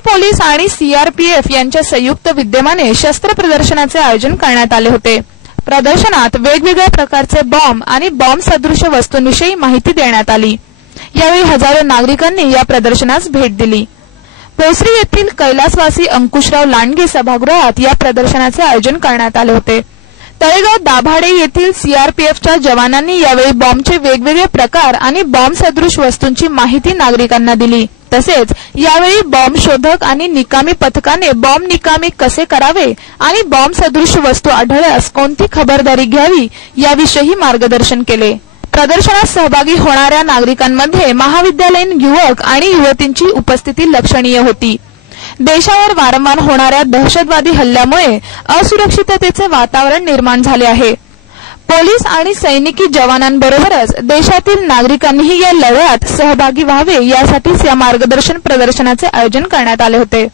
Police आणि CRPF यांच्या संयुक्त विद्यमाने शस्त्र प्रदर्शनाचे आयोजन करण्यात आले होते. प्रदर्शनात वेगवेगळ्या प्रकारचे बॉम्ब आणि बॉम्ब सदृश वस्तूंविषयी माहिती देण्यात आली. यावेळी हजारो नागरिकांनी या प्रदर्शनास भेट दिली. पोसरी येथील कैलासवासी अंकुशराव लांडगे सभागृहात या प्रदर्शनाचे आयोजन करण्यात आले होते. तळेगाव दाभाडे येथील सीआरपीएफच्या जवानांनी यावेळी बॉम्बचे वेगवेगळे प्रकार आणि बॉम्ब सदृश वस्तूंची माहिती नागरिकांना दिली. तसेच यावेळी बॉम्ब शोधक आणि निकामी पथकाने बॉम्ब निकामी कसे करावे आणि बॉम्ब सदृश वस्तू आढळल्यास कोणती खबरदारी घ्यावी याविषयी मार्गदर्शन केले. प्रदर्शनात सहभागी होणाऱ्या नागरिकांमध्ये महाविद्यालयीन युवक आणि युवतींची उपस्थिती लक्षणीय होती. देशावर वारंवार होणाऱ्या दहशतवादी हल्ल्यामुळे असुरक्षिततेचे वातावरण निर्माण झाले आहे. पोलीस आणि सैनिकी जवानांबरोबरच देशातील नागरिकांनीही या लढ्यात सहभागी व्हावे यासाठीच या मार्गदर्शन प्रदर्शनाचे आयोजन करण्यात आले होते.